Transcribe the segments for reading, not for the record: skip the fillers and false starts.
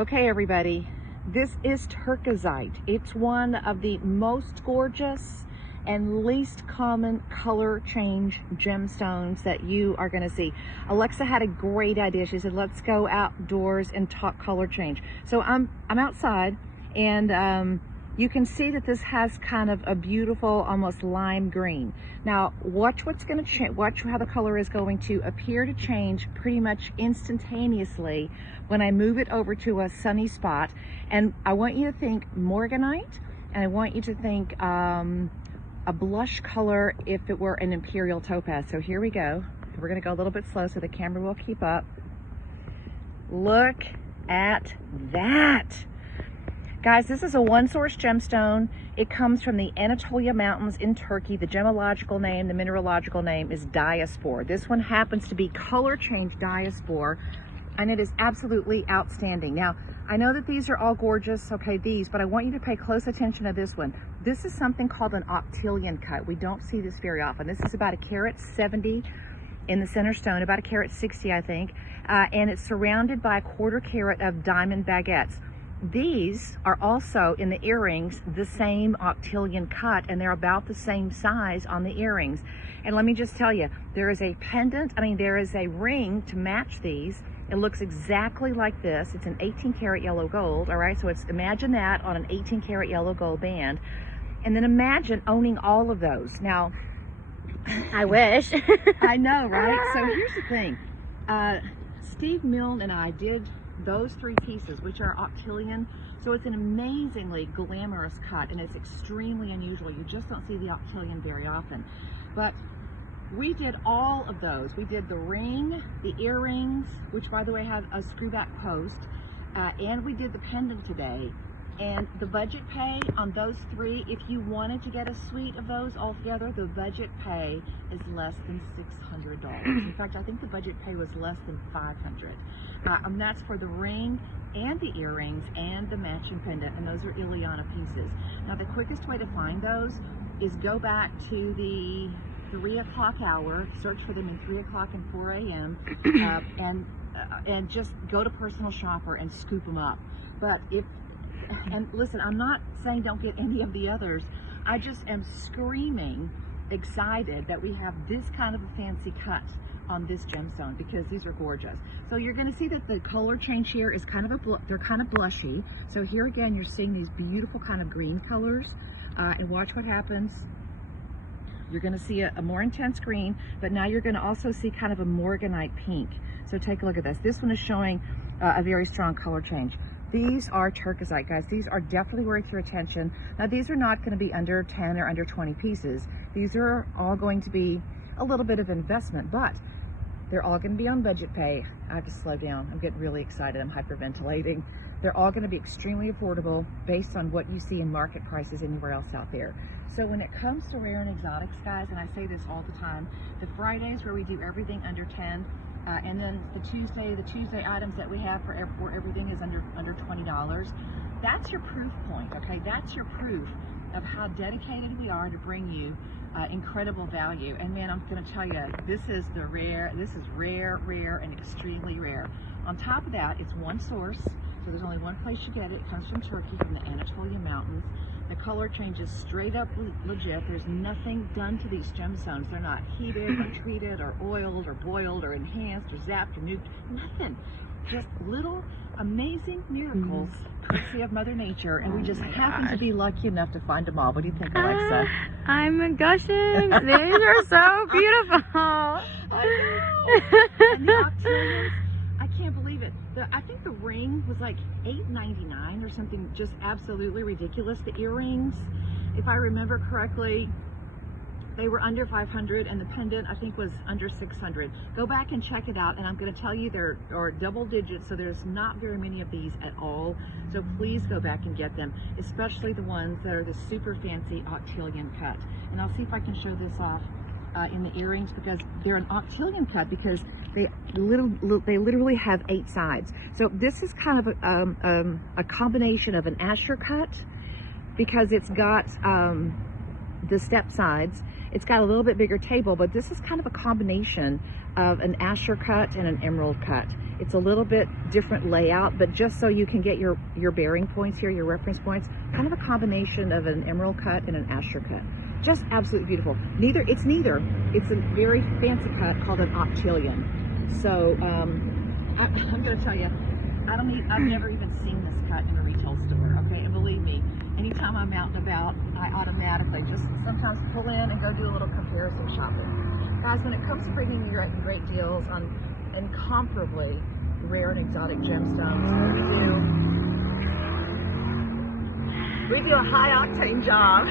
Okay, everybody, this is Turkizite. It's one of the most gorgeous and least common color change gemstones that you are going to see. Alexa had a great idea. She said, let's go outdoors and talk color change. So I'm outside, and you can see that this has kind of a beautiful, almost lime green. Now, watch what's going to change. Watch how the color is going to appear to change pretty much instantaneously when I move it over to a sunny spot. And I want you to think morganite, and I want you to think a blush color if it were an imperial topaz. So here we go. We're going to go a little bit slow so the camera will keep up. Look at that. Guys, this is a one-source gemstone. It comes from the Anatolia Mountains in Turkey. The gemological name, the mineralogical name is diaspore. This one happens to be color change diaspore, and it is absolutely outstanding. Now, I know that these are all gorgeous, okay, but I want you to pay close attention to this one. This is something called an octillion cut. We don't see this very often. This is about 1.70 carat in the center stone, about 1.60 carat, I think, and it's surrounded by 1/4 carat of diamond baguettes. These are also in the earrings the same octillion cut, and they're about the same size on the earrings. And let me just tell you, there is a pendant, there is a ring to match these. It looks exactly like this. It's an 18 karat yellow gold, all right? So imagine that on an 18 karat yellow gold band. And then imagine owning all of those. Now, I wish. I know, right? So here's the thing. Steve Milne and I did those 3 pieces, which are octillion. So it's an amazingly glamorous cut, and it's extremely unusual. You just don't see the octillion very often. But we did all of those. We did the ring, the earrings, which by the way have a screwback post, and we did the pendant today. And the budget pay on those 3, if you wanted to get a suite of those all together, the budget pay is less than $600. In fact, I think the budget pay was less than $500. And that's for the ring and the earrings and the matching pendant, and those are Ileana pieces. Now, the quickest way to find those is go back to the 3 o'clock hour, search for them in 3 o'clock and 4 a.m., and just go to Personal Shopper and scoop them up. But and listen, I'm not saying don't get any of the others. I just am screaming excited that we have this kind of a fancy cut on this gemstone, because these are gorgeous. So you're going to see that the color change here is they're kind of blushy. So here again, you're seeing these beautiful kind of green colors, and watch what happens. You're going to see a more intense green, but now you're going to also see kind of a morganite pink. So take a look at this. This one is showing a very strong color change. These are Turkizite, guys. These are definitely worth your attention. Now, these are not going to be under 10 or under 20 pieces. These are all going to be a little bit of investment, but they're all going to be on budget pay. I have to slow down. I'm getting really excited. I'm hyperventilating. They're all going to be extremely affordable based on what you see in market prices anywhere else out there. So when it comes to rare and exotics, guys, and I say this all the time, the Fridays where we do everything under 10, and then the Tuesday items that we have where everything is under $20, that's your proof point, okay? That's your proof of how dedicated we are to bring you incredible value. And man, I'm going to tell you, this is rare, and extremely rare. On top of that, it's one source, so there's only one place you get it. It comes from Turkey, from the Anatolia Mountains. The color changes straight up legit. There's nothing done to these gemstones. They're not heated or treated or oiled or boiled or enhanced or zapped or nuked. Nothing. Just little amazing miracles courtesy of Mother Nature, and we just happen to be lucky enough to find them all. What do you think, Alexa? I'm gushing. These are so beautiful. I know. And the octillions, I can't believe it. I think the ring was like $8.99 or something, just absolutely ridiculous. The earrings, if I remember correctly, they were under $500, and the pendant I think was under $600. Go back and check it out, and I'm going to tell you there are double digits, so there's not very many of these at all. So please go back and get them, especially the ones that are the super fancy octillion cut. And I'll see if I can show this off in the earrings, because they're an octillion cut because they literally have 8 sides. So this is kind of a combination of an Asher cut, because it's got the step sides. It's got a little bit bigger table, but this is kind of a combination of an Asher cut and an emerald cut. It's a little bit different layout, but just so you can get your bearing points here, your reference points, kind of a combination of an emerald cut and an Asher cut. Just absolutely beautiful. It's neither. It's a very fancy cut called an octillion. So I'm going to tell you, I've never even seen this cut in a retail store, okay? And believe me, anytime I'm out and about, I automatically just sometimes pull in and go do a little comparison shopping. Guys, when it comes to bringing you great deals on incomparably rare and exotic gemstones, we do a high octane job.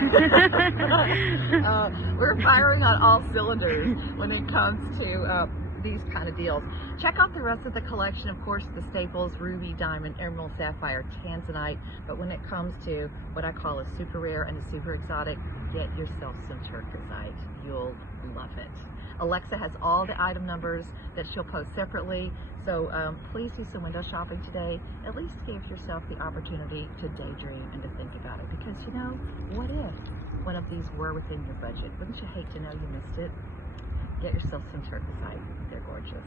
We're firing on all cylinders when it comes to these kind of deals. Check out the rest of the collection, of course, the staples: ruby, diamond, emerald, sapphire, tanzanite. But when it comes to what I call a super rare and a super exotic, get yourself some turquoisite. You'll love it. Alexa has all the item numbers that she'll post separately, so please do some window shopping today. At least give yourself the opportunity to daydream and to think about it, because you know, what if one of these were within your budget? Wouldn't you hate to know you missed it? Get yourself some turquoisite. They're gorgeous.